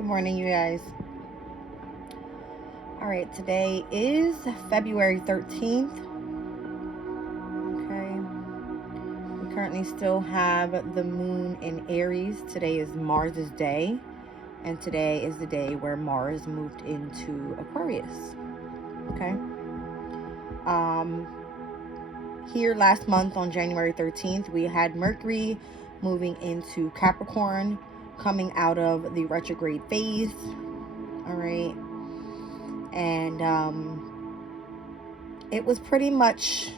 Good morning, you guys. All right, today is February 13th. Okay. We currently still have the moon in Aries. Today is Mars's day, and today is the day where Mars moved into Aquarius. Okay. Here last month on January 13th, we had Mercury moving into Capricorn, coming out of the retrograde phase. All right. And it was pretty much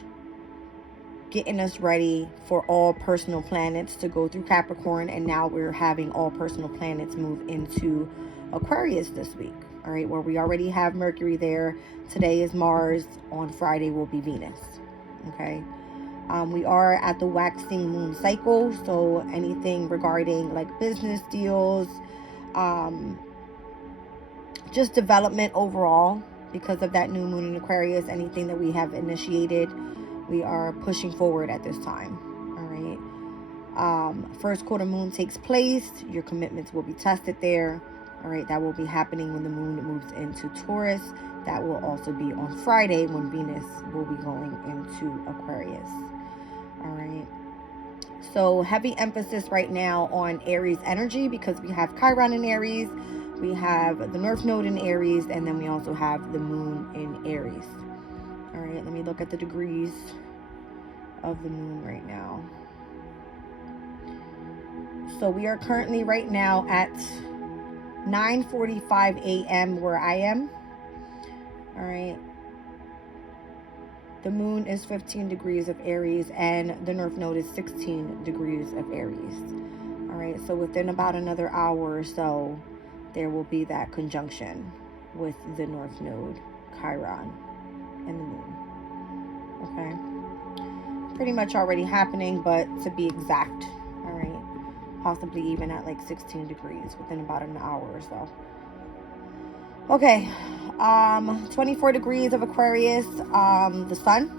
getting us ready for all personal planets to go through Capricorn, and now we're having all personal planets move into Aquarius this week. All right, where we already have Mercury there. Today is Mars. On Friday will be Venus. Okay. We are at the waxing moon cycle, so anything regarding like business deals, just development overall, because of that new moon in Aquarius, anything that we have initiated, we are pushing forward at this time. All right. First quarter moon takes place. Your commitments will be tested there. All right. That will be happening when the moon moves into Taurus. That will also be on Friday when Venus will be going into Aquarius. All right. So heavy emphasis right now on Aries energy, because we have Chiron in Aries, we have the North Node in Aries, and then we also have the moon in Aries. All right, let me look at the degrees of the moon right now. So we are currently right now at 9:45 a.m. where I am. All right. The moon is 15 degrees of Aries, and the North Node is 16 degrees of Aries. All right, so within about another hour or so, there will be that conjunction with the North Node, Chiron, and the moon. Okay. Pretty much already happening, but to be exact, all right, possibly even at like 16 degrees within about an hour or so. Okay, 24 degrees of Aquarius, the sun.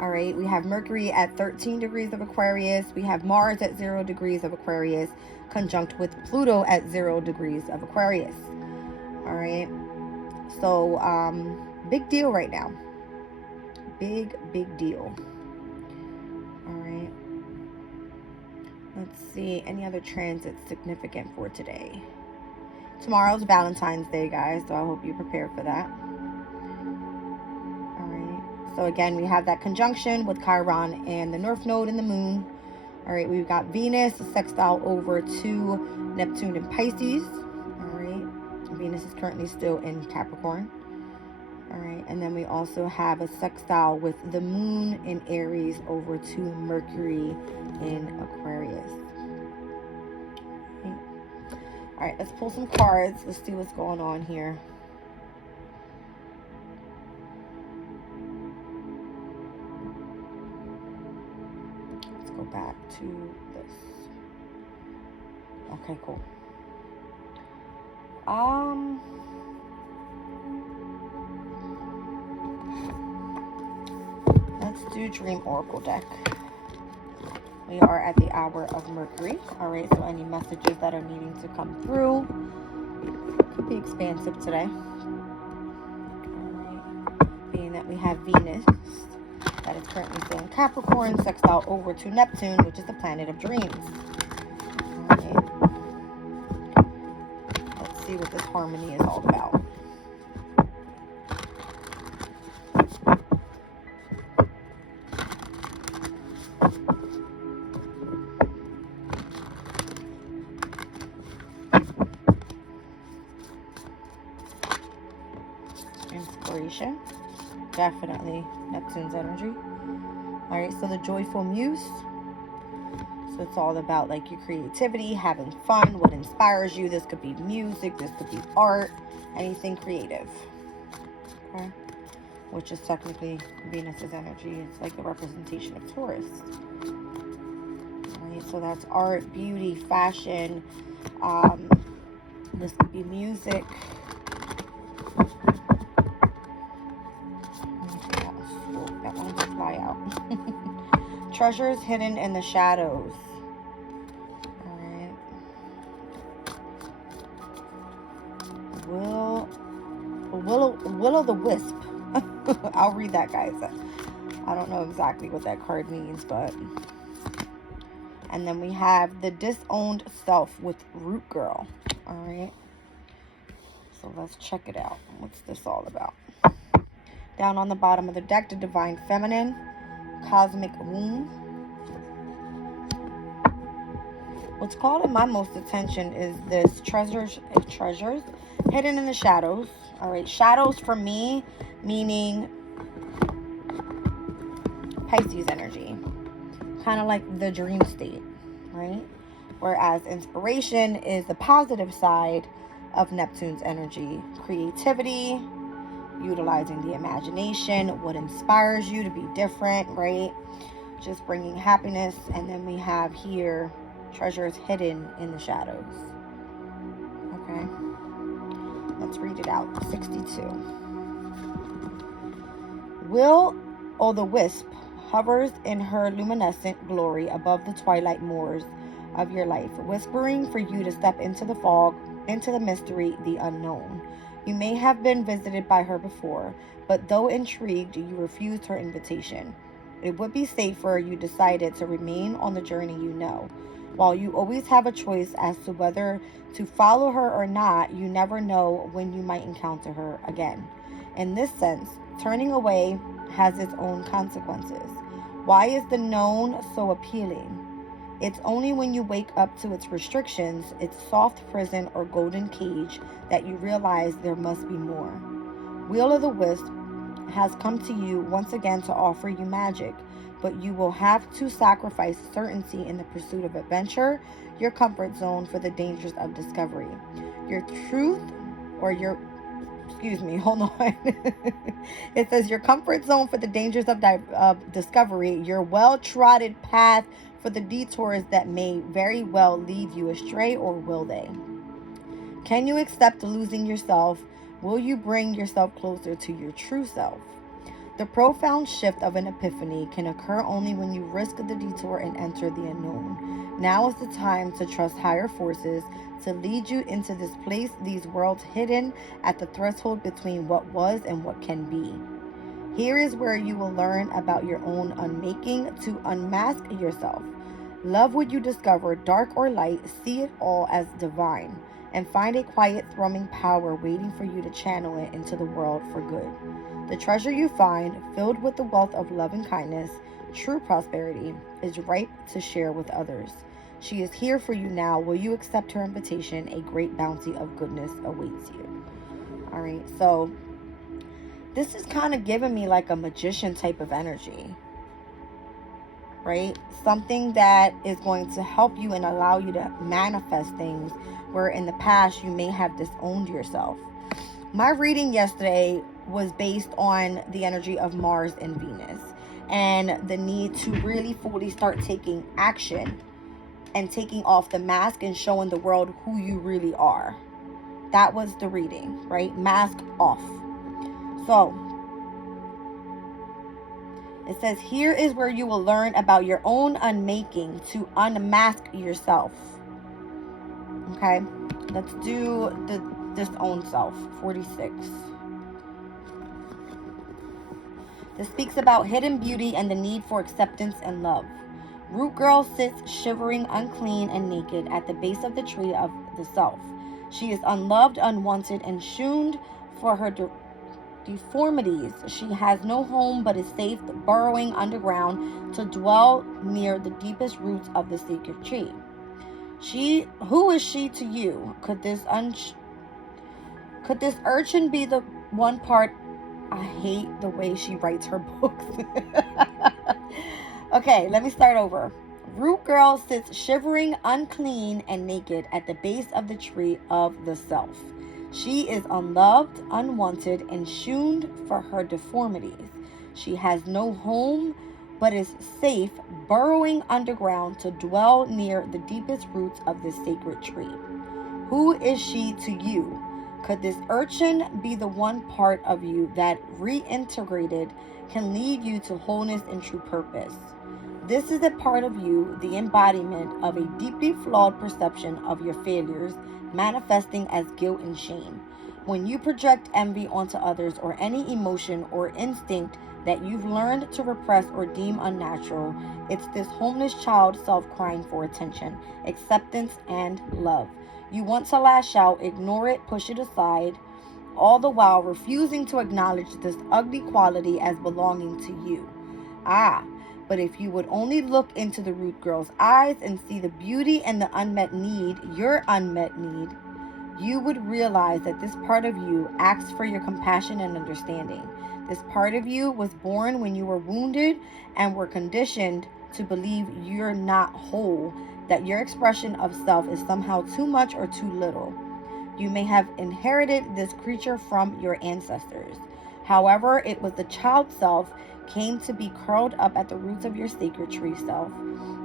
All right, we have Mercury at 13 degrees of Aquarius. We have Mars at 0 degrees of Aquarius, conjunct with Pluto at 0 degrees of Aquarius. All right, so big deal right now. Big deal. All right, let's see, any other transits significant for today? Tomorrow's Valentine's Day, guys, so I hope you prepare for that. All right. So again, we have that conjunction with Chiron and the North Node and the moon. All right, we've got Venus, a sextile over to Neptune and Pisces. All right. Venus is currently still in Capricorn. All right, and then we also have a sextile with the moon in Aries over to Mercury in Aquarius. All right, let's pull some cards. Let's see what's going on here. Let's go back to this. Okay, cool. Let's do Dream Oracle deck. We are at the hour of Mercury. All right, so any messages that are needing to come through could be expansive today. All right, being that we have Venus that is currently still in Capricorn, sextile over to Neptune, which is the planet of dreams. All right. Let's see what this harmony is all about. Inspiration, definitely Neptune's energy. All right, so the joyful muse, so it's all about like your creativity, having fun, what inspires you. This could be music, this could be art, anything creative. Okay, which is technically Venus's energy. It's like the representation of Taurus. All right, so that's art, beauty, fashion. This could be music. That one just fly out. Treasures hidden in the shadows. All right. Will-o'-the-wisp. I'll read that, guys. I don't know exactly what that card means, but... And then we have the disowned self with Root Girl. All right. So let's check it out. What's this all about? Down on the bottom of the deck, the Divine Feminine, Cosmic Womb. What's calling my most attention is this treasures hidden in the shadows. All right, shadows for me meaning Pisces energy, kind of like the dream state, right? Whereas inspiration is the positive side of Neptune's energy, creativity, utilizing the imagination, what inspires you to be different, right? Just bringing happiness. And then we have here treasures hidden in the shadows. Okay, let's read it out. 62. Will-o'-the-wisp hovers in her luminescent glory above the twilight moors of your life, whispering for you to step into the fog, into the mystery, the unknown. You may have been visited by her before, but though intrigued, you refused her invitation. It would be safer you decided to remain on the journey you know. While you always have a choice as to whether to follow her or not, you never know when you might encounter her again. In this sense, turning away has its own consequences. Why is the known so appealing? It's only when you wake up to its restrictions, its soft prison or golden cage, that you realize there must be more. Will-o'-the-wisp has come to you once again to offer you magic, but you will have to sacrifice certainty in the pursuit of adventure, your comfort zone for the dangers of discovery. Your truth, or your, excuse me, hold on. It says your comfort zone for the dangers of discovery, your well-trodden path for the detours that may very well lead you astray, or will they? Can you accept losing yourself? Will you bring yourself closer to your true self? The profound shift of an epiphany can occur only when you risk the detour and enter the unknown. Now is the time to trust higher forces to lead you into this place, these worlds hidden at the threshold between what was and what can be. Here is where you will learn about your own unmaking, to unmask yourself. Love what you discover, dark or light, see it all as divine, and find a quiet, thrumming power waiting for you to channel it into the world for good. The treasure you find, filled with the wealth of love and kindness, true prosperity, is ripe to share with others. She is here for you now. Will you accept her invitation? A great bounty of goodness awaits you. All right, so this is kind of giving me like a magician type of energy, right? Something that is going to help you and allow you to manifest things where in the past you may have disowned yourself. My reading yesterday was based on the energy of Mars and Venus and the need to really fully start taking action and taking off the mask and showing the world who you really are. That was the reading, right? Mask off. So it says, here is where you will learn about your own unmaking, to unmask yourself. Okay, let's do the disowned self, 46. This speaks about hidden beauty and the need for acceptance and love. Root Girl sits shivering, unclean, and naked at the base of the tree of the self. She is unloved, unwanted, and shunned for her deformities. She has no home but is safe, burrowing underground to dwell near the deepest roots of the sacred tree. Who is she to you? Could this urchin be the one part? I hate the way she writes her books. Okay, let me start over. Root Girl sits shivering, unclean, and naked at the base of the tree of the self. She is unloved, unwanted, and shunned for her deformities. She has no home, but is safe, burrowing underground to dwell near the deepest roots of this sacred tree. Who is she to you? Could this urchin be the one part of you that, reintegrated, can lead you to wholeness and true purpose? This is a part of you, the embodiment of a deeply flawed perception of your failures, manifesting as guilt and shame. When you project envy onto others or any emotion or instinct that you've learned to repress or deem unnatural, it's this homeless child self crying for attention, acceptance, and love. You want to lash out, ignore it, push it aside, all the while refusing to acknowledge this ugly quality as belonging to you. But if you would only look into the root girl's eyes and see the beauty and the unmet need, your unmet need, you would realize that this part of you asks for your compassion and understanding. This part of you was born when you were wounded and were conditioned to believe you're not whole, that your expression of self is somehow too much or too little. You may have inherited this creature from your ancestors. However, it was the child self came to be curled up at the roots of your sacred tree self.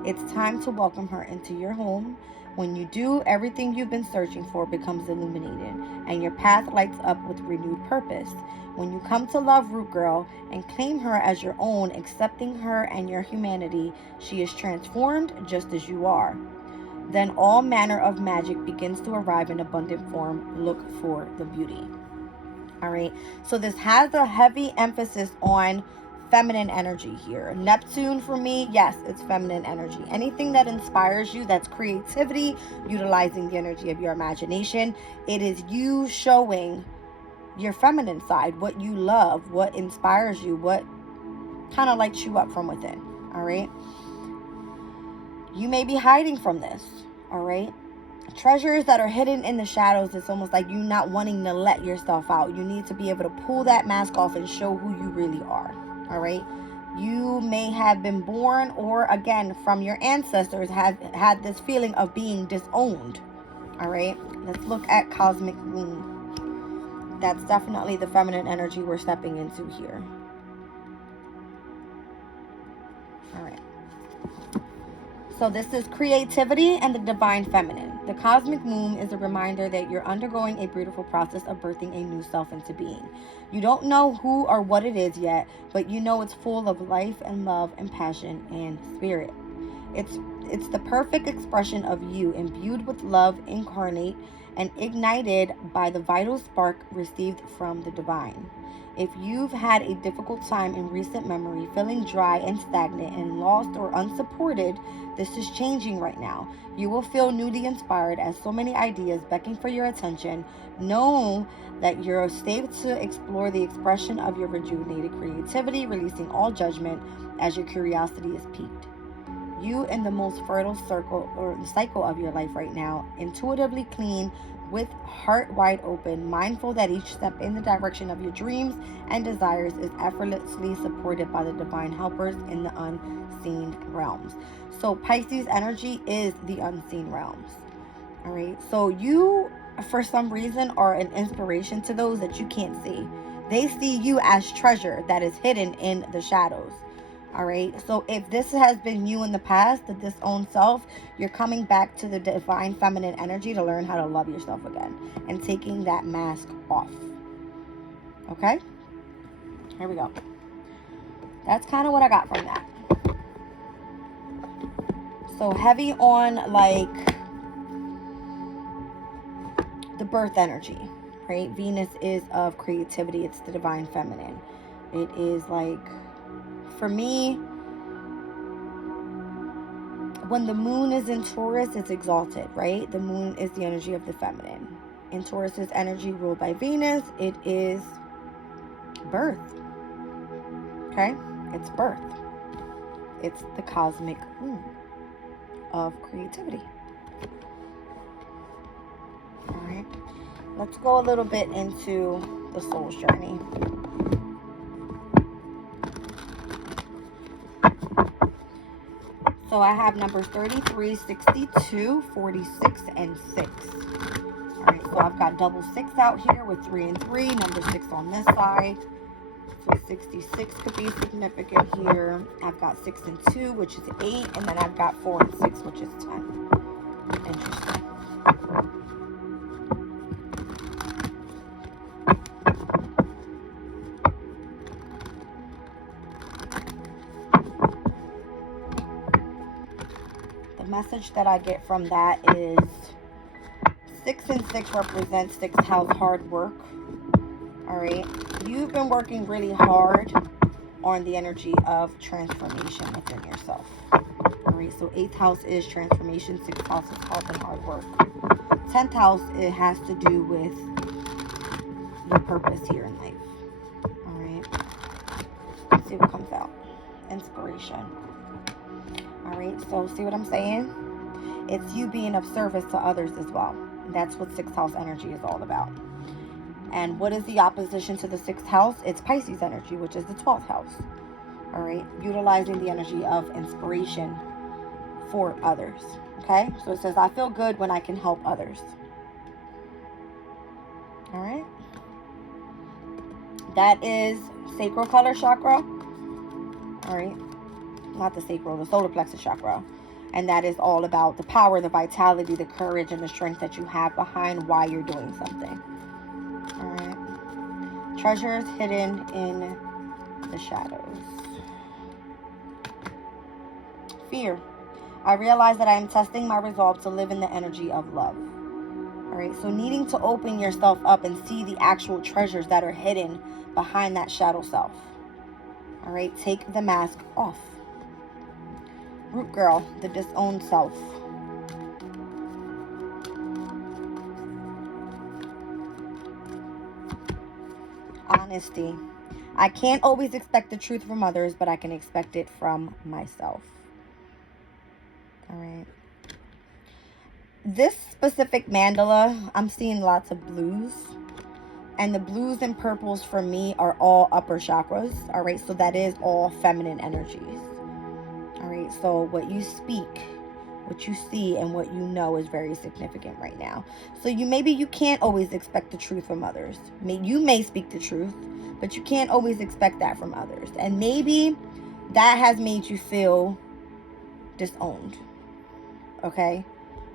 It's time to welcome her into your home. When you do, everything you've been searching for becomes illuminated, and your path lights up with renewed purpose. When you come to love Root Girl and claim her as your own, accepting her and your humanity, she is transformed just as you are. Then all manner of magic begins to arrive in abundant form. Look for the beauty. All right. So this has a heavy emphasis on feminine energy here. Neptune for me, yes, it's feminine energy. Anything that inspires you, that's creativity, utilizing the energy of your imagination. It is you showing your feminine side, what you love, what inspires you, what kind of lights you up from within. All right. You may be hiding from this. All right. Treasures that are hidden in the shadows. It's almost like you not wanting to let yourself out. You need to be able to pull that mask off and show who you really are. All right. You may have been born, or again, from your ancestors, have had this feeling of being disowned. All right. Let's look at cosmic womb. That's definitely the feminine energy we're stepping into here. All right. So this is creativity and the divine feminine. The cosmic womb is a reminder that you're undergoing a beautiful process of birthing a new self into being. You don't know who or what it is yet, but you know it's full of life and love and passion and spirit. It's the perfect expression of you, imbued with love, incarnate, and ignited by the vital spark received from the divine. If you've had a difficult time in recent memory, feeling dry and stagnant and lost or unsupported, this is changing right now. You will feel newly inspired as so many ideas beckon for your attention. Know that you're safe to explore the expression of your rejuvenated creativity, releasing all judgment as your curiosity is piqued. You in the most fertile cycle of your life right now, intuitively clean, with heart wide open, mindful that each step in the direction of your dreams and desires is effortlessly supported by the divine helpers in the unseen realms. So Pisces energy is the unseen realms. All right. So you, for some reason, are an inspiration to those that you can't see. They see you as treasure that is hidden in the shadows. All right. So if this has been you in the past, the disowned self, you're coming back to the divine feminine energy to learn how to love yourself again and taking that mask off. Okay. Here we go. That's kind of what I got from that. So heavy on like the birth energy, right? Venus is of creativity. It's the divine feminine. It is like, for me, when the moon is in Taurus, it's exalted, right? The moon is the energy of the feminine. In Taurus's energy ruled by Venus, it is birth. Okay? It's birth. It's the cosmic womb of creativity. All right. Let's go a little bit into the soul's journey. So I have numbers 33, 62, 46, and 6. All right, so I've got double 6 out here with 3 and 3, number 6 on this side. So 66 could be significant here. I've got 6 and 2, which is 8, and then I've got 4 and 6, which is 10. Interesting. The message that I get from that is 6 and 6 represents 6th house hard work. All right. You've been working really hard on the energy of transformation within yourself. All right. So 8th house is transformation. 6th house is health and hard work. 10th house, it has to do with your purpose here in life. All right. Let's see what comes out. Inspiration. All right. So see what I'm saying? It's you being of service to others as well. That's what 6th house energy is all about. And what is the opposition to the 6th house? It's Pisces energy, which is the 12th house. All right. Utilizing the energy of inspiration for others. Okay. So it says, I feel good when I can help others. All right. That is sacral color chakra. All right. Not the sacral, the solar plexus chakra. And that is all about the power, the vitality, the courage, and the strength that you have behind why you're doing something. All right. Treasures hidden in the shadows. Fear. I realize that I am testing my resolve to live in the energy of love. All right. So needing to open yourself up and see the actual treasures that are hidden behind that shadow self. All right. Take the mask off. Root girl, the disowned self. Honesty. I can't always expect the truth from others, but I can expect it from myself. All right. This specific mandala, I'm seeing lots of blues. And the blues and purples for me are all upper chakras. All right. So that is all feminine energies. All right. So what you speak, what you see, and what you know is very significant right now. So maybe you can't always expect the truth from others. You may speak the truth, but you can't always expect that from others. And maybe that has made you feel disowned. Okay.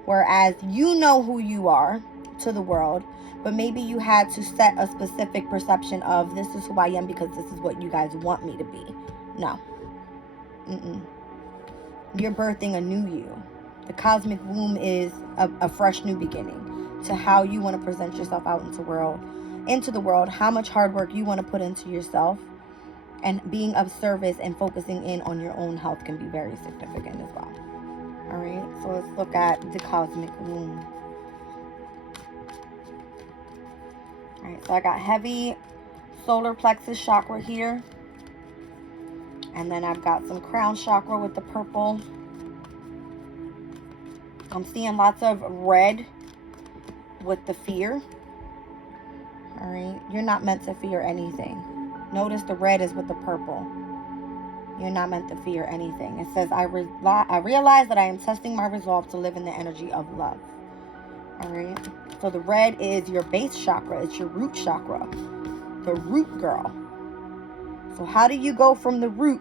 Whereas you know who you are to the world, but maybe you had to set a specific perception of, this is who I am because this is what you guys want me to be. No. You're birthing a new you. The cosmic womb is a fresh new beginning to how you want to present yourself out into the world, how much hard work you want to put into yourself, and being of service and focusing in on your own health can be very significant as well. All right, so let's look at the cosmic womb. All right, so I got heavy solar plexus chakra here. And then I've got some crown chakra with the purple. I'm seeing lots of red with the fear. All right, you're not meant to fear anything. Notice the red is with the purple. You're not meant to fear anything. It says, I realize that I am testing my resolve to live in the energy of love. All right. So the red is your base chakra. It's your root chakra. The root girl. So how do you go from the root?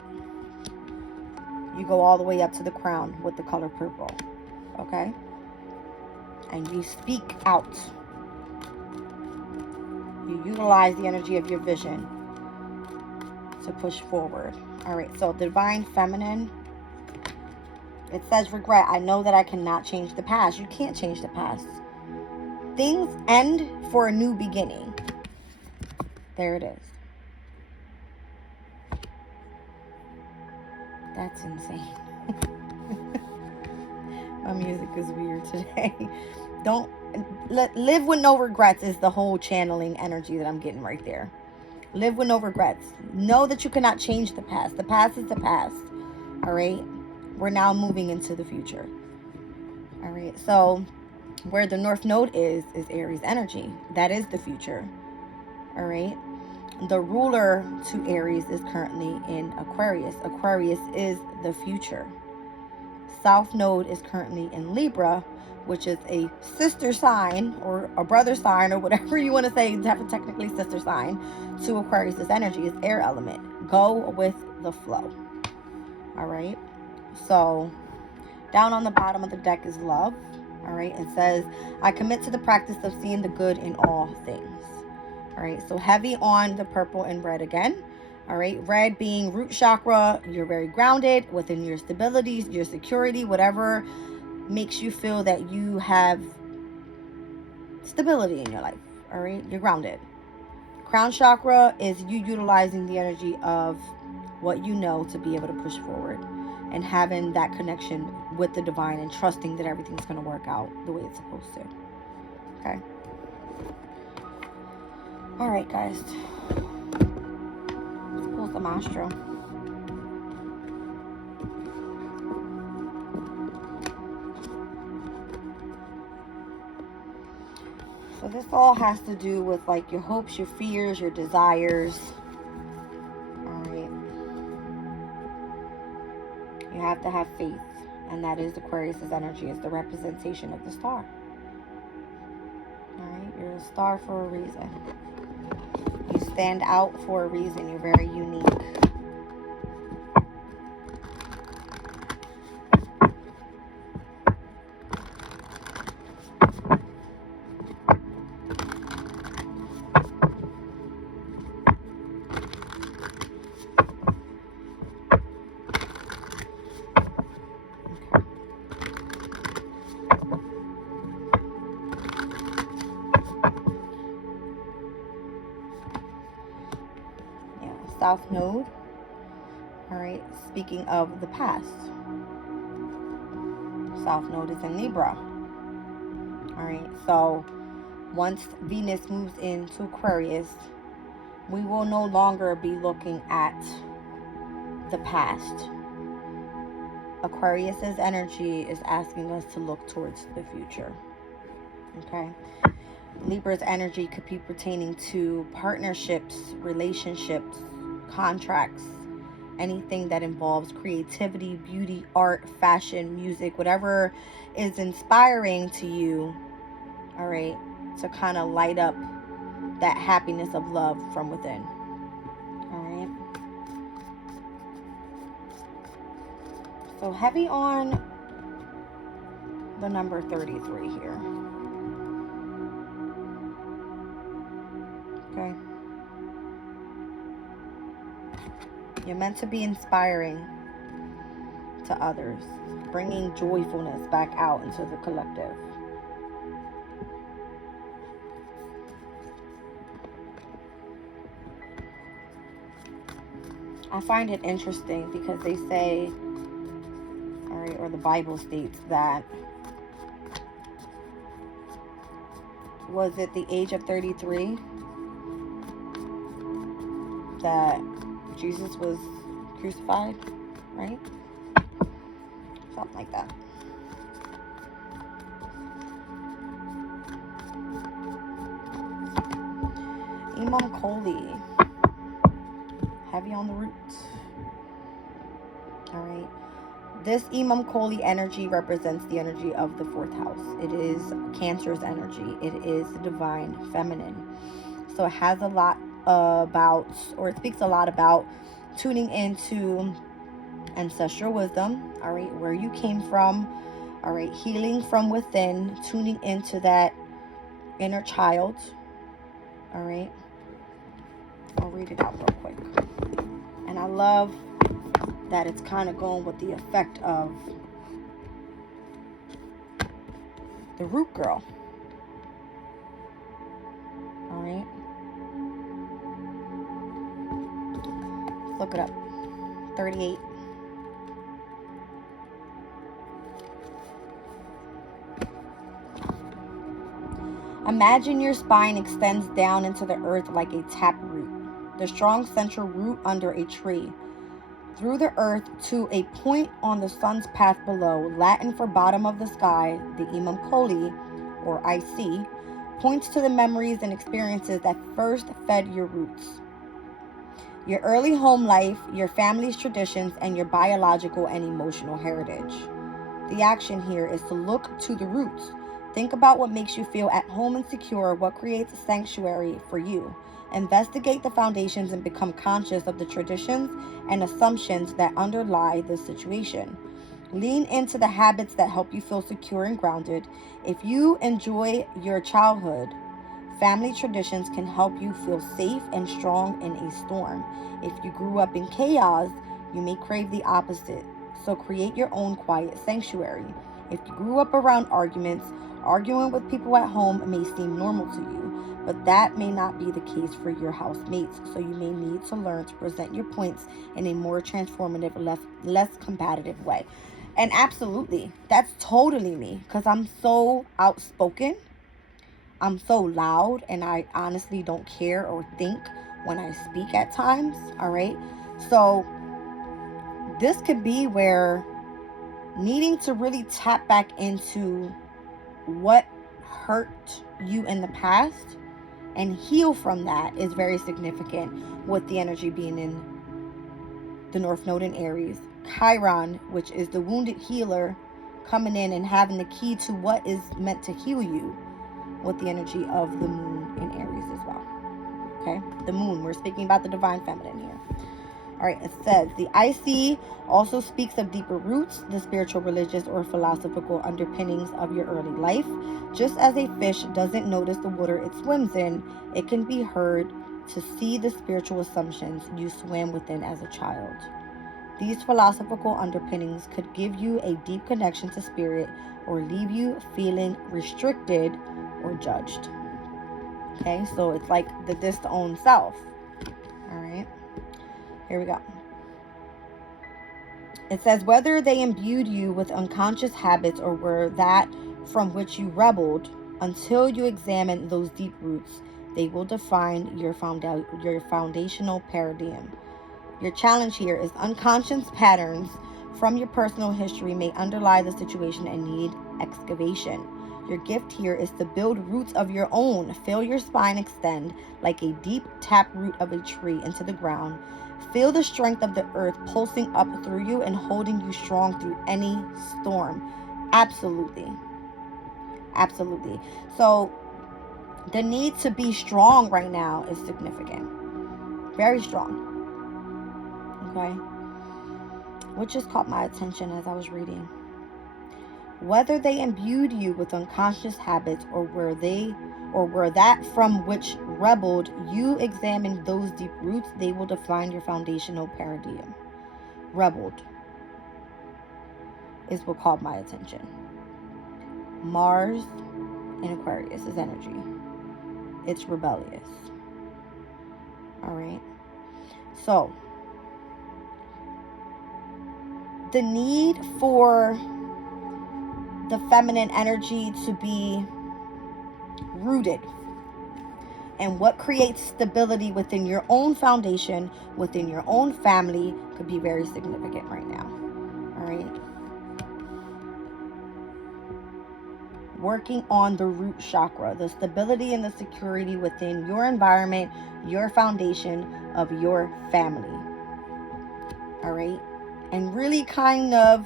You go all the way up to the crown with the color purple. Okay. And you speak out. You utilize the energy of your vision to push forward. All right, so divine feminine. It says regret. I know that I cannot change the past. You can't change the past. Things end for a new beginning. There it is. That's insane. My music is weird today. Live with no regrets is the whole channeling energy that I'm getting right there. Live with no regrets. Know that you cannot change the past. The past is the past. All right. We're now moving into the future. All right. So where the North Node is Aries energy. That is the future. All right. The ruler to Aries is currently in Aquarius. Aquarius is the future. South Node is currently in Libra, which is a sister sign or a brother sign or whatever you want to say, technically sister sign to Aquarius' energy is air element. Go with the flow. All right. So down on the bottom of the deck is love. All right. It says, I commit to the practice of seeing the good in all things. All right. So heavy on the purple and red again. All right. Red being root chakra. You're very grounded within your stability, your security, whatever makes you feel that you have stability in your life. All right, you're grounded. Crown chakra is you utilizing the energy of what you know to be able to push forward and having that connection with the divine and trusting that everything's going to work out the way it's supposed to. Okay. All right, guys. Let's pull some astro. So this all has to do with like your hopes, your fears, your desires. All right. You have to have faith, and that is Aquarius's energy, is the representation of the star. All right, you're a star for a reason. You stand out for a reason. You're very unique. South Node. All right, speaking of the past, South Node is in Libra. All right, so once Venus moves into Aquarius, we will no longer be looking at the past. Aquarius's energy is asking us to look towards the future. Okay. Libra's energy could be pertaining to partnerships, relationships, contracts, anything that involves creativity, beauty, art, fashion, music, whatever is inspiring to you, all right, to kind of light up that happiness of love from within. All right. So heavy on the number 33 here. Okay. You're meant to be inspiring to others, bringing joyfulness back out into the collective. I find it interesting because they say, all right, or the Bible states that, was it the age of 33 that Jesus was crucified, right? Something like that. Imam Koli, heavy on the roots. All right. This Imam Koli energy represents the energy of the fourth house. It is Cancer's energy. It is the divine feminine. So it has a lot about, or it speaks a lot about tuning into ancestral wisdom, all right, where you came from, all right, healing from within, tuning into that inner child, all right. I'll read it out real quick. And I love that it's kind of going with the effect of the root girl, all right. Look it up. 38. Imagine your spine extends down into the earth like a taproot, the strong central root under a tree, through the earth to a point on the sun's path below. Latin for bottom of the sky, the Imam Koli, or IC, points to the memories and experiences that first fed your roots. Your early home life, your family's traditions, and your biological and emotional heritage. The action here is to look to the roots. Think about what makes you feel at home and secure, what creates a sanctuary for you. Investigate the foundations and become conscious of the traditions and assumptions that underlie the situation. Lean into the habits that help you feel secure and grounded. If you enjoy your childhood, family traditions can help you feel safe and strong in a storm. If you grew up in chaos, you may crave the opposite. So create your own quiet sanctuary. If you grew up around arguments, arguing with people at home may seem normal to you, but that may not be the case for your housemates, so you may need to learn to present your points in a more transformative, less combative way. And absolutely, that's totally me, because I'm so outspoken, I'm so loud, and I honestly don't care or think when I speak at times, all right? So this could be where needing to really tap back into what hurt you in the past and heal from that is very significant, with the energy being in the North Node in Aries. Chiron, which is the wounded healer, coming in and having the key to what is meant to heal you, with the energy of the moon in Aries as well. Okay, the moon, we're speaking about the divine feminine here. All right, it says the IC also speaks of deeper roots, the spiritual, religious, or philosophical underpinnings of your early life. Just as a fish doesn't notice the water it swims in, it can be heard to see the spiritual assumptions you swam within as a child. These philosophical underpinnings could give you a deep connection to spirit or leave you feeling restricted or judged. Okay, so it's like the own self. All right. Here we go. It says, whether they imbued you with unconscious habits or were that from which you rebelled, until you examine those deep roots, they will define your foundational paradigm. Your challenge here is unconscious patterns from your personal history may underlie the situation and need excavation. Your gift here is to build roots of your own. Feel your spine extend like a deep tap root of a tree into the ground. Feel the strength of the earth pulsing up through you and holding you strong through any storm. Absolutely. Absolutely. So the need to be strong right now is significant. Very strong. Okay? Which just caught my attention as I was reading. Whether they imbued you with unconscious habits or were that from which rebelled, you examined those deep roots, they will define your foundational paradigm. Rebelled is what caught my attention. Mars in Aquarius is energy. It's rebellious. All right. So the need for the feminine energy to be rooted and what creates stability within your own foundation, within your own family, could be very significant right now. All right. Working on the root chakra, the stability and the security within your environment, your foundation of your family. All right. And really kind of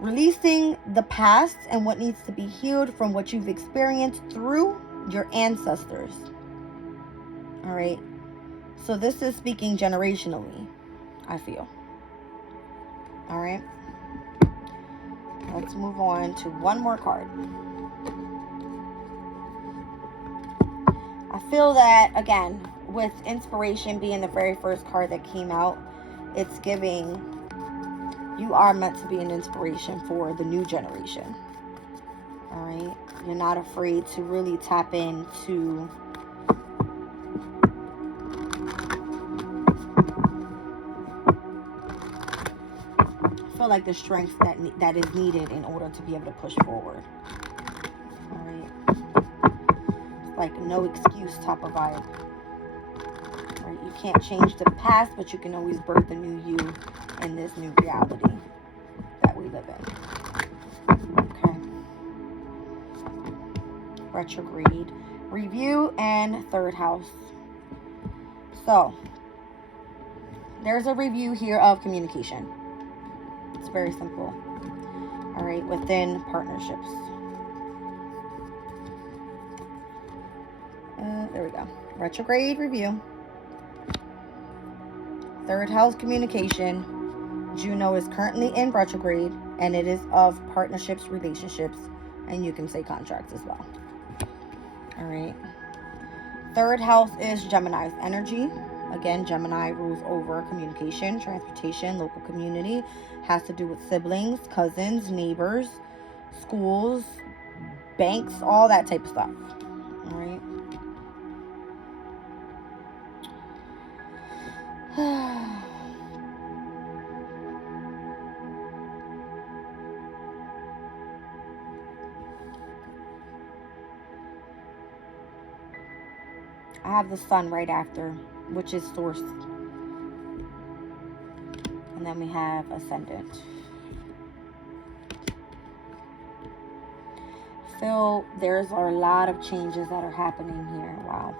releasing the past and what needs to be healed from what you've experienced through your ancestors. All right. So this is speaking generationally, I feel. All right. Let's move on to one more card. I feel that, again, with inspiration being the very first card that came out, it's giving you are meant to be an inspiration for the new generation. All right. You're not afraid to really tap into I feel like the strength that is needed in order to be able to push forward. All right. It's like no excuse type of vibe. All right. You can't change the past, but you can always birth a new you in this new reality that we live in. Okay. Retrograde review and third house. So there's a review here of communication. It's very simple. All right, within partnerships. There we go. Retrograde review. Third house communication. Juno is currently in retrograde, and it is of partnerships, relationships, and you can say contracts as well. All right. Third house is Gemini's energy. Again, Gemini rules over communication, transportation, local community. Has to do with siblings, cousins, neighbors, schools, banks, all that type of stuff. All right. I have the sun right after, which is source. And then we have ascendant. Phil, there's a lot of changes that are happening here. Wow.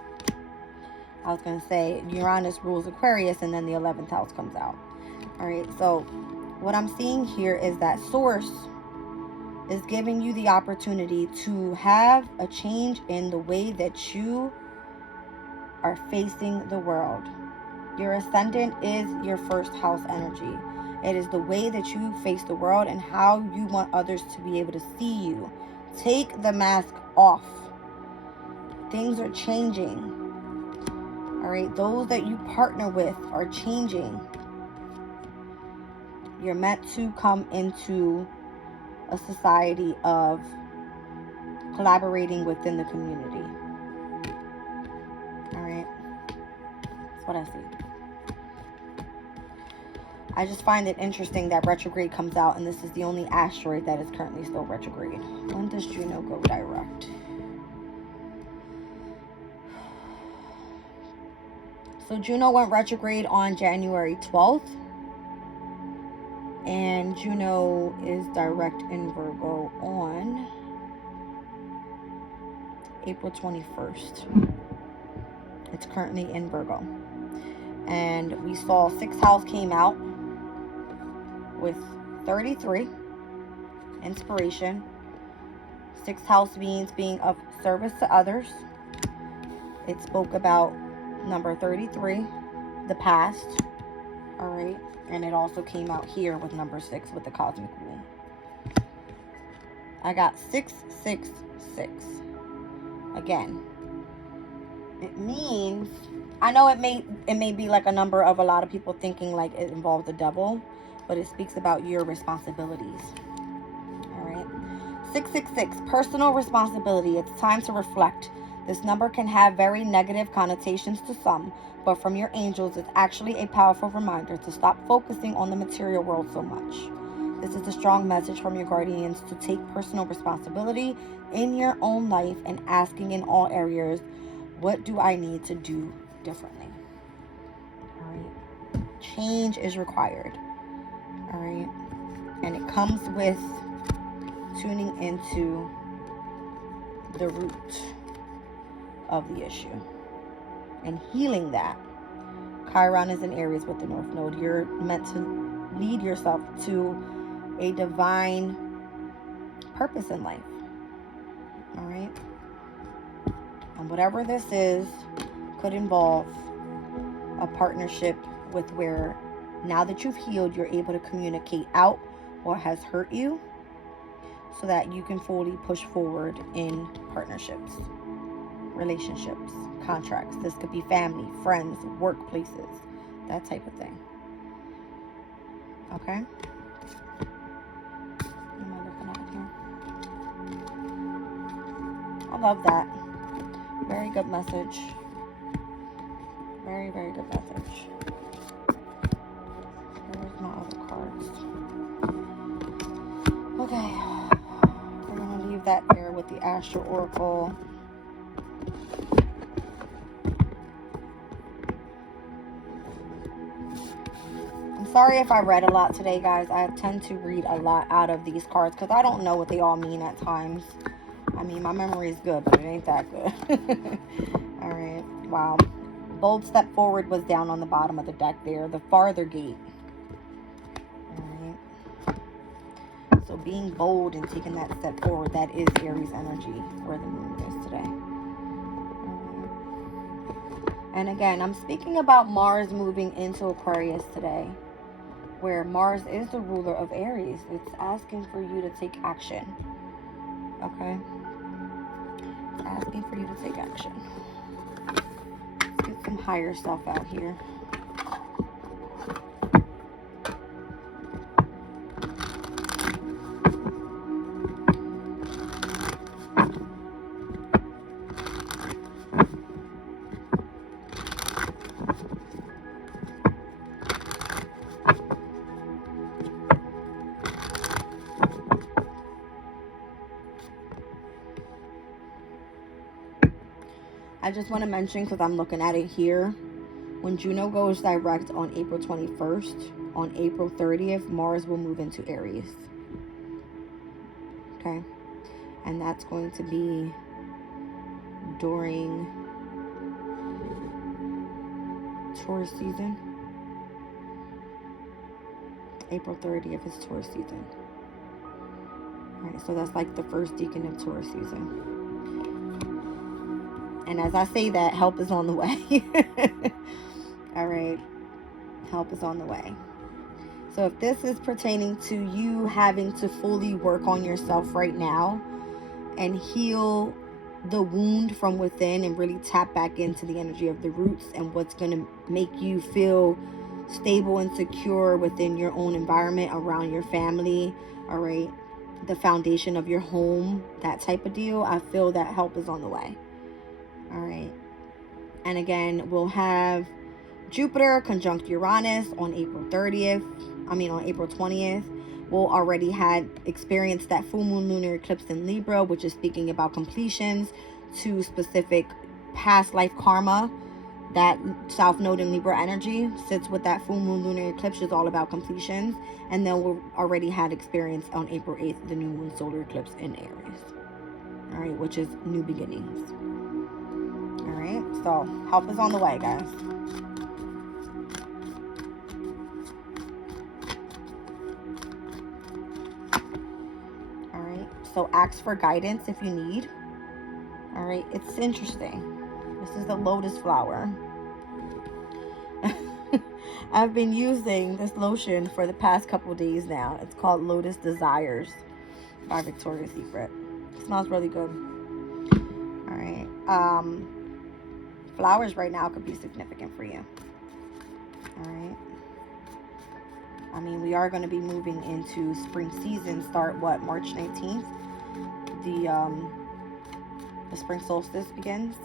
I was going to say Uranus rules Aquarius, and then the 11th house comes out. All right. So what I'm seeing here is that source is giving you the opportunity to have a change in the way that you are facing the world. Your ascendant is your first house energy. It is the way that you face the world and how you want others to be able to see you. Take the mask off. Things are changing. All right, those that you partner with are changing. You're meant to come into a society of collaborating within the community. All right, that's what I see. I just find it interesting that retrograde comes out, and this is the only asteroid that is currently still retrograde. When does Juno go direct? So Juno went retrograde on January 12th. And Juno is direct in Virgo on April 21st. It's currently in Virgo. And we saw 6th house came out with 33. Inspiration. 6th house means being of service to others. It spoke about number 33, the past. All right. And it also came out here with number 6 with the cosmic rule. I got 666. Again, it means, I know it may be like a number of a lot of people thinking like it involves the devil, but it speaks about your responsibilities. All right. 666, personal responsibility. It's time to reflect. This number can have very negative connotations to some, but from your angels, it's actually a powerful reminder to stop focusing on the material world so much. This is a strong message from your guardians to take personal responsibility in your own life and asking in all areas, what do I need to do differently? All right. Change is required. All right. And it comes with tuning into the root of the issue and healing that. Chiron is in Aries with the North Node. You're meant to lead yourself to a divine purpose in life. All right. And whatever this is could involve a partnership with where now that you've healed, you're able to communicate out what has hurt you so that you can fully push forward in partnerships, relationships, contracts. This could be family, friends, workplaces, that type of thing. Okay? Am I looking at it here? I love that. Very good message. Very, very good message. Where's my other cards? Okay. We're going to leave that there with the Astro Oracle. Sorry if I read a lot today, guys. I tend to read a lot out of these cards because I don't know what they all mean at times. I mean, my memory is good, but it ain't that good. All right. Wow. Bold step forward was down on the bottom of the deck there. The farther gate. All right. So being bold and taking that step forward, that is Aries energy where the moon is today. And again, I'm speaking about Mars moving into Aquarius today, where Mars is the ruler of Aries. It's asking for you to take action. Okay? It's asking for you to take action. Let's get some some higher self out here. I just want to mention, because I'm looking at it here, when Juno goes direct on April 21st, on April 30th, Mars will move into Aries. Okay? And that's going to be during Taurus season. April 30th is Taurus season. Alright, so that's like the first decan of Taurus season. And as I say that, help is on the way. Alright, help is on the way. So if this is pertaining to you having to fully work on yourself right now and heal the wound from within and really tap back into the energy of the roots and what's going to make you feel stable and secure within your own environment, around your family, all right, the foundation of your home, that type of deal, I feel that help is on the way. All right. And again, we'll have Jupiter conjunct Uranus on April 30th. On April 20th. We'll already had experienced that full moon lunar eclipse in Libra, which is speaking about completions to specific past life karma. That South Node in Libra energy sits with that full moon lunar eclipse, is all about completions. And then we already had experience on April 8th, the new moon solar eclipse in Aries. All right, which is new beginnings. All right, so help is on the way, guys. All right, so ask for guidance if you need. All right, it's interesting. This is the lotus flower. I've been using this lotion for the past couple days now. It's called Lotus Desires by Victoria's Secret. It smells really good. All right. Flowers right now could be significant for you. All right. I mean, we are going to be moving into spring season. Start what? March 19th. The spring solstice begins.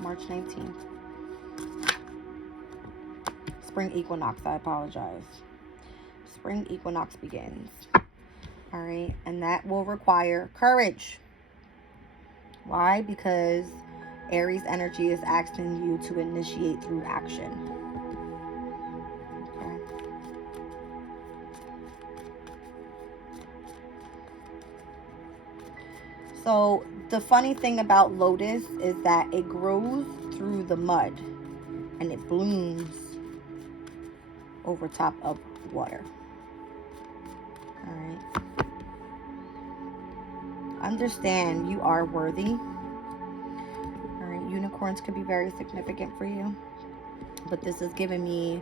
March 19th. Spring equinox, I apologize. Spring equinox begins. All right, and that will require courage. Why? Because Aries energy is asking you to initiate through action. Okay. So the funny thing about lotus is that it grows through the mud and it blooms over top of water. All right. Understand you are worthy. All right. Unicorns could be very significant for you, but this is giving me,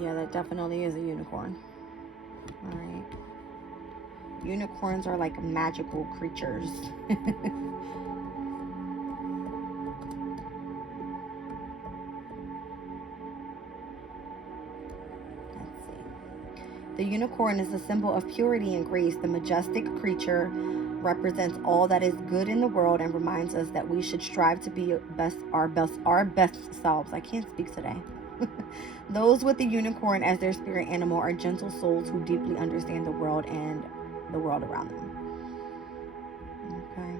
yeah, that definitely is a unicorn. All right. Unicorns are like magical creatures. Let's see. The unicorn is a symbol of purity and grace. The majestic creature represents all that is good in the world and reminds us that we should strive to be our best selves. I can't speak today. Those with the unicorn as their spirit animal are gentle souls who deeply understand the world and the world around them. Okay.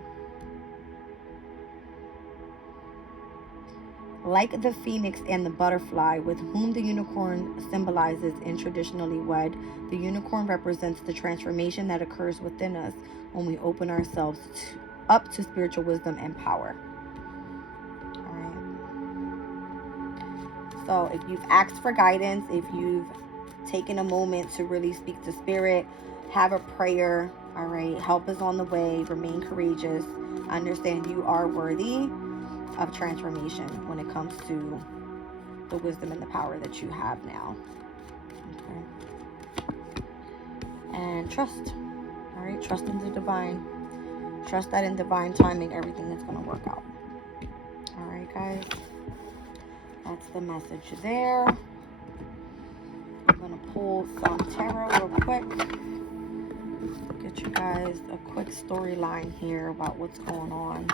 Like the phoenix and the butterfly, with whom the unicorn symbolizes in traditionally wed, the unicorn represents the transformation that occurs within us when we open ourselves up to spiritual wisdom and power. All right. So if you've asked for guidance, if you've taken a moment to really speak to spirit, have a prayer, all right, help is on the way, remain courageous, understand you are worthy of transformation when it comes to the wisdom and the power that you have now. Okay. And trust. All right, trust in the divine. Trust that in divine timing, everything is going to work out. All right, guys. That's the message there. I'm going to pull some tarot real quick. Get you guys a quick storyline here about what's going on.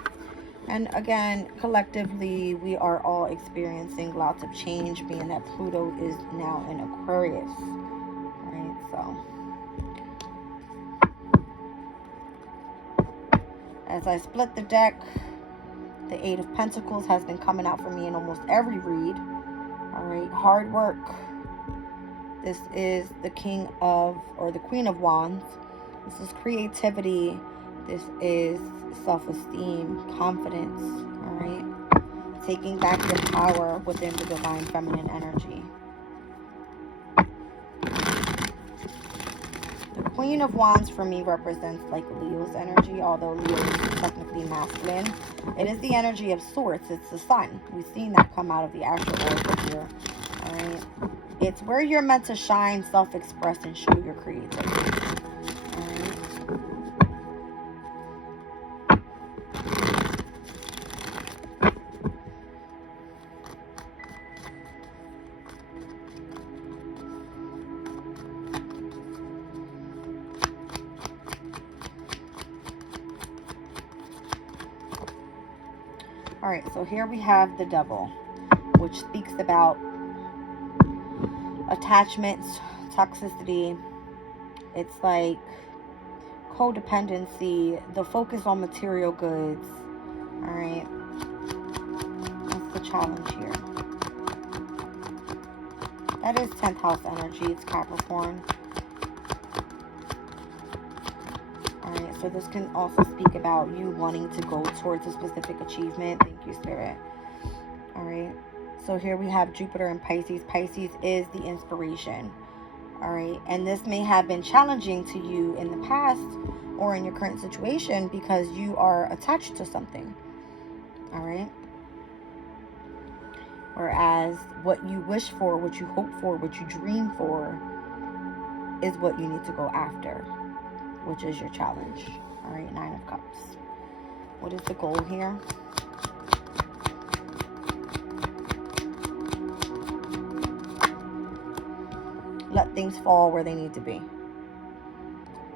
And again, collectively, we are all experiencing lots of change, being that Pluto is now in Aquarius. All right, so as I split the deck, the Eight of Pentacles has been coming out for me in almost every read. All right, hard work. This is the King of, or the Queen of Wands. This is creativity. This is self-esteem, confidence. All right, taking back your power within the divine feminine energy. The Queen of Wands for me represents like Leo's energy, although Leo is technically masculine. It is the energy of sorts. It's the sun. We've seen that come out of the astral oracle here. All right. It's where you're meant to shine, self-express, and show your creativity. All right. All right, so here we have the Devil, which speaks about attachments, toxicity. It's like codependency, the focus on material goods. All right, that's the challenge here. That is 10th house energy. It's Capricorn. All right, so this can also speak about you wanting to go towards a specific achievement. Thank you, Spirit. All right, so here we have Jupiter and Pisces. Pisces is the inspiration. All right, and this may have been challenging to you in the past or in your current situation because you are attached to something. All right, whereas what you wish for, what you hope for, what you dream for is what you need to go after, which is your challenge. All right, Nine of Cups. What is the goal here? Let things fall where they need to be.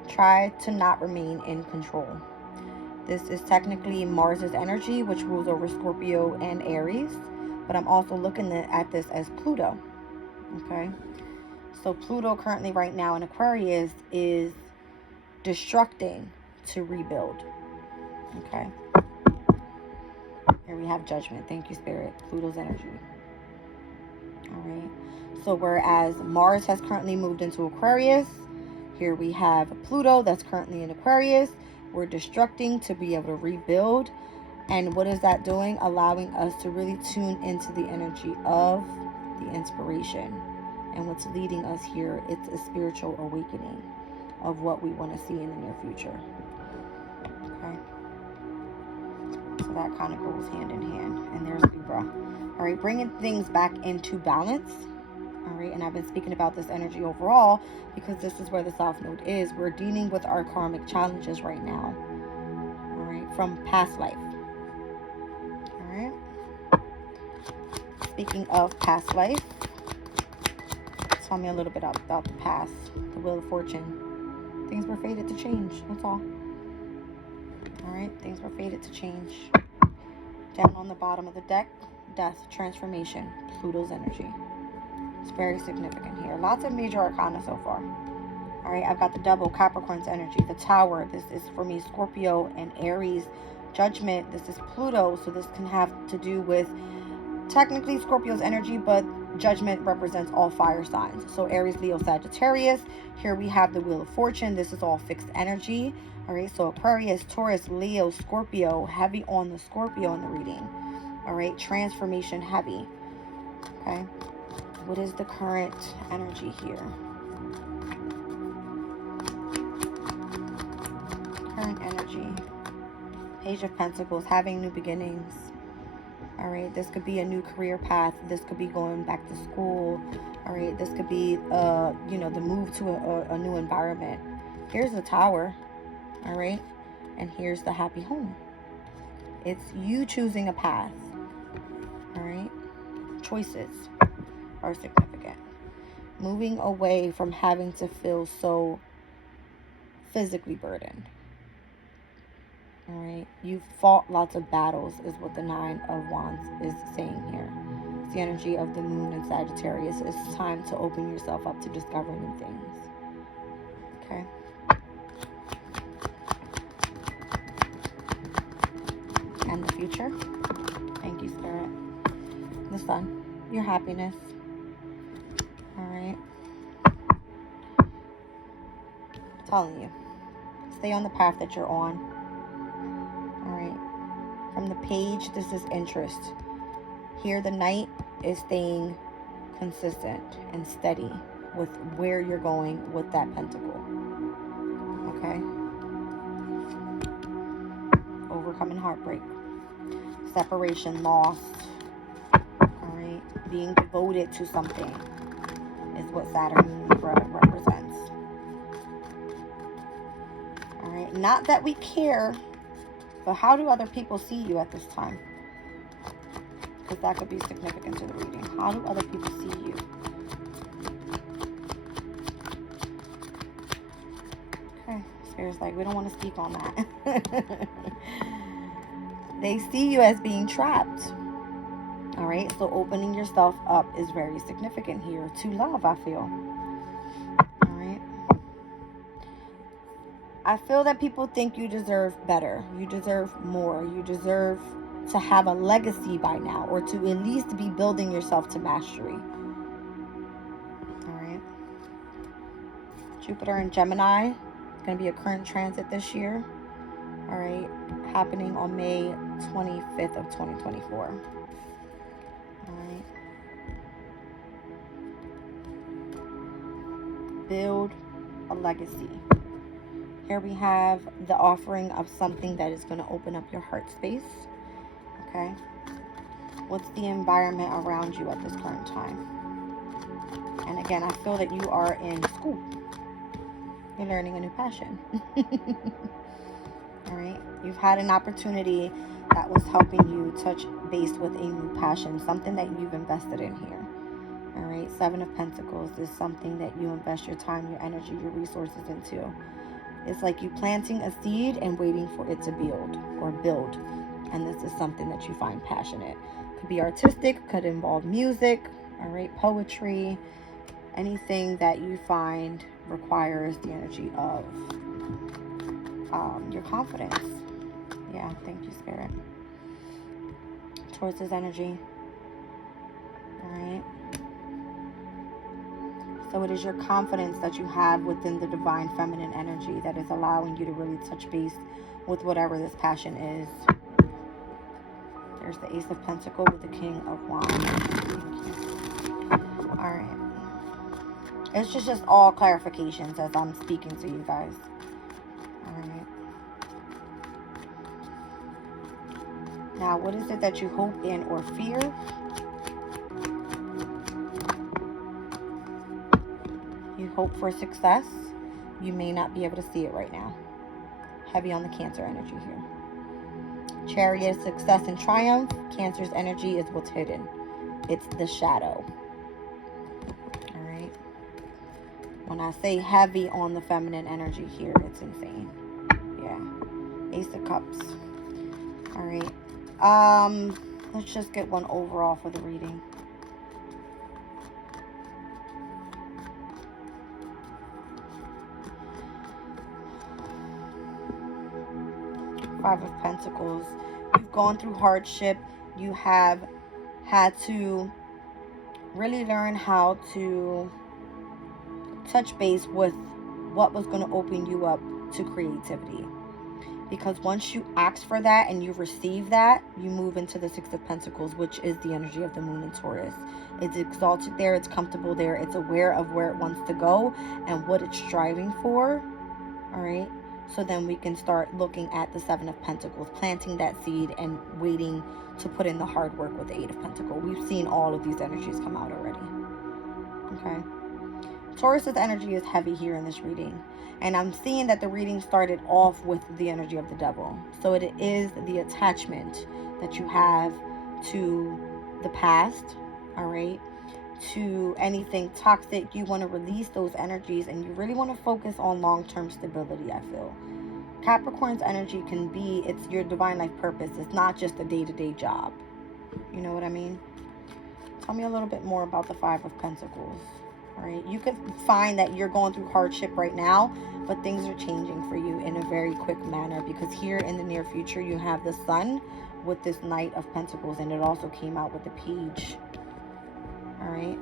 Try to not remain in control. This is technically Mars's energy, which rules over Scorpio and Aries, but I'm also looking at this as Pluto. Okay, so Pluto currently right now in Aquarius is destructing to rebuild. Okay, here we have Judgment. Thank you, Spirit. Pluto's energy. All right, so whereas Mars has currently moved into Aquarius, here we have Pluto that's currently in Aquarius. We're destructing to be able to rebuild. And what is that doing? Allowing us to really tune into the energy of the inspiration. And what's leading us here, it's a spiritual awakening of what we want to see in the near future. Okay. So that kind of goes hand in hand. And there's Libra. All right, bringing things back into balance. All right, and I've been speaking about this energy overall because this is where the South Node is. We're dealing with our karmic challenges right now. All right, from past life. All right. Speaking of past life, tell me a little bit about the past. The Wheel of Fortune. Things were fated to change. That's all. All right, things were fated to change. Down on the bottom of the deck, death, transformation, Pluto's energy. It's very significant here. Lots of major arcana so far. All right, I've got the Double, Capricorn's energy, the Tower. This is for me Scorpio and Aries. Judgment, this is Pluto, so this can have to do with technically Scorpio's energy, but Judgment represents all fire signs. So Aries, Leo, Sagittarius. Here we have the Wheel of Fortune. This is all fixed energy. All right, so Aquarius, Taurus, Leo, Scorpio, heavy on the Scorpio in the reading. All right, transformation heavy. Okay. What is the current energy here? Current energy. Page of Pentacles, having new beginnings. All right, this could be a new career path. This could be going back to school. All right, this could be, the move to a new environment. Here's the Tower, all right? And here's the Happy Home. It's you choosing a path, all right? Choices are significant. Moving away from having to feel so physically burdened, all right? You've fought lots of battles is what the Nine of Wands is saying here. It's the energy of the moon in Sagittarius. It's time to open yourself up to discover new things, okay? And the future. Thank you, Spirit. The Sun. Your happiness. All right. I'm telling you. Stay on the path that you're on. All right. From the page, this is interest. Here, the Knight is staying consistent and steady with where you're going with that pentacle. Okay. Overcoming heartbreak. Separation, loss. Alright, being devoted to something is what Saturn in Libra represents. Alright, not that we care, but how do other people see you at this time? Because that could be significant to the reading. How do other people see you? Okay, Spirit's like, we don't want to speak on that. They see you as being trapped. All right, so opening yourself up is very significant here to love, I feel. All right. I feel that people think you deserve better. You deserve more. You deserve to have a legacy by now, or to at least be building yourself to mastery. All right. Jupiter in Gemini. It's going to be a current transit this year. All right. Happening on May 25th of 2024. Alright. Build a legacy. Here we have the offering of something that is going to open up your heart space. Okay. What's the environment around you at this current time? And again, I feel that you are in school. You're learning a new passion. Alright. You've had an opportunity that was helping you touch base with a new passion, something that you've invested in here. All right, Seven of Pentacles is something that you invest your time, your energy, your resources into. It's like you planting a seed and waiting for it to build. And this is something that you find passionate. Could be artistic, could involve music, all right, poetry, anything that you find requires the energy of your confidence. Yeah, thank you, Spirit. Towards his energy. Alright. So it is your confidence that you have within the divine feminine energy that is allowing you to really touch base with whatever this passion is. There's the Ace of Pentacles with the King of Wands. Alright. It's just all clarifications as I'm speaking to you guys. Alright. Now, what is it that you hope in or fear? You hope for success. You may not be able to see it right now. Heavy on the Cancer energy here. Chariot, success and triumph. Cancer's energy is what's hidden. It's the shadow. Alright. When I say heavy on the feminine energy here, it's insane. Yeah. Ace of Cups. Alright. Let's just get one overall for the reading. Five of Pentacles. You've gone through hardship. You have had to really learn how to touch base with what was going to open you up to creativity. Because once you ask for that and you receive that, you move into the Six of Pentacles, which is the energy of the moon in Taurus. It's exalted there. It's comfortable there. It's aware of where it wants to go and what it's striving for. All right. So then we can start looking at the Seven of Pentacles, planting that seed and waiting to put in the hard work with the Eight of Pentacles. We've seen all of these energies come out already. Okay. Taurus's energy is heavy here in this reading. And I'm seeing that the reading started off with the energy of the devil. So it is the attachment that you have to the past, all right? To anything toxic. You want to release those energies, and you really want to focus on long-term stability, I feel. Capricorn's energy can be, it's your divine life purpose. It's not just a day-to-day job. You know what I mean? Tell me a little bit more about the Five of Pentacles. All right, you could find that you're going through hardship right now, but things are changing for you in a very quick manner, because here in the near future you have the Sun with this Knight of Pentacles, and it also came out with the Page. All right,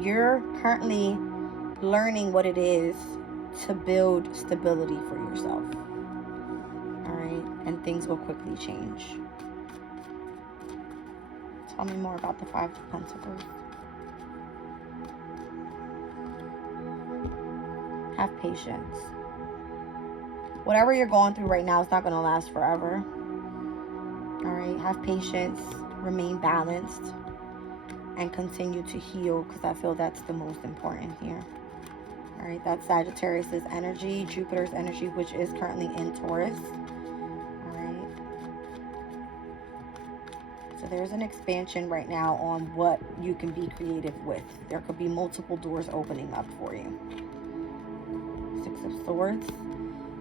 you're currently learning what it is to build stability for yourself. All right, and things will quickly change. Tell me more about the Five of Pentacles. Have patience. Whatever you're going through right now is not going to last forever. All right, have patience, remain balanced, and continue to heal, because I feel that's the most important here. All right, that's Sagittarius's energy, Jupiter's energy, which is currently in Taurus. All right. So there's an expansion right now on what you can be creative with. There could be multiple doors opening up for you. Six of Swords.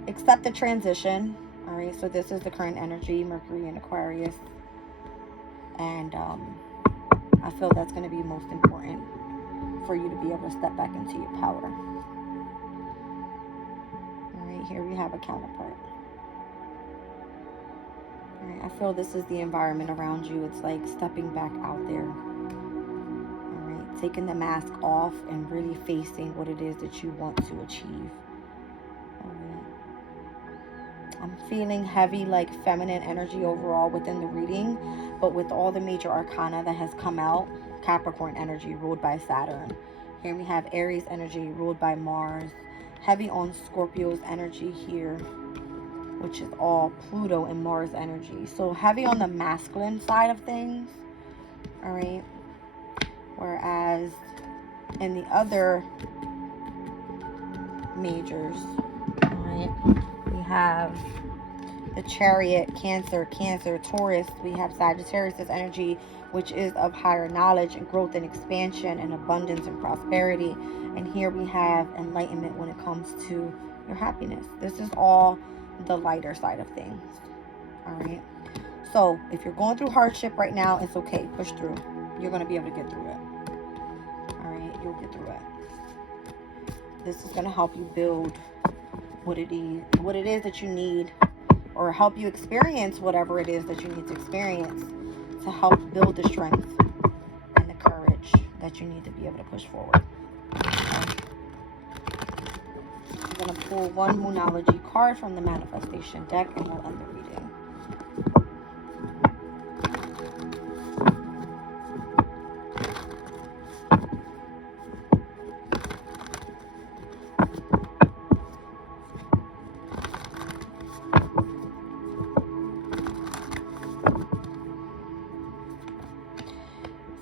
Accept the transition. All right, so this is the current energy, Mercury in Aquarius. And I feel that's going to be most important for you to be able to step back into your power. All right, here we have a counterpart. All right, I feel this is the environment around you. It's like stepping back out there. All right, taking the mask off and really facing what it is that you want to achieve. All right. I'm feeling heavy, like feminine energy overall within the reading, but with all the major arcana that has come out, Capricorn energy ruled by Saturn. Here we have Aries energy ruled by Mars. Heavy on Scorpio's energy here, which is all Pluto and Mars energy. So heavy on the masculine side of things. All right. Whereas in the other majors, all right, we have the Chariot, Cancer, Taurus. We have Sagittarius' energy, which is of higher knowledge and growth and expansion and abundance and prosperity. And here we have enlightenment when it comes to your happiness. This is all the lighter side of things. All right. So if you're going through hardship right now, it's okay. Push through. You're going to be able to get through it. All right. You'll get through it. This is going to help you build what it is that you need, or help you experience whatever it is that you need to experience to help build the strength and the courage that you need to be able to push forward. Okay. I'm going to pull one Moonology card from the Manifestation deck, and we'll end the reading.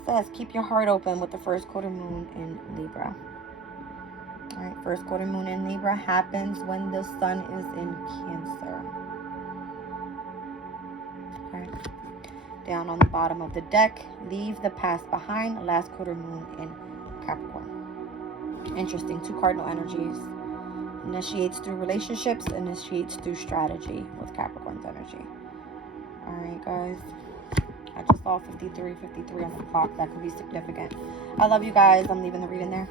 Says, keep your heart open with the first quarter moon in Libra. All right, first quarter moon in Libra happens when the sun is in Cancer. Okay. Down on the bottom of the deck, leave the past behind, last quarter moon in Capricorn. Interesting, two cardinal energies. Initiates through relationships, initiates through strategy with Capricorn's energy. All right, guys. I just saw 53 on the clock. That could be significant. I love you guys. I'm leaving the reading there.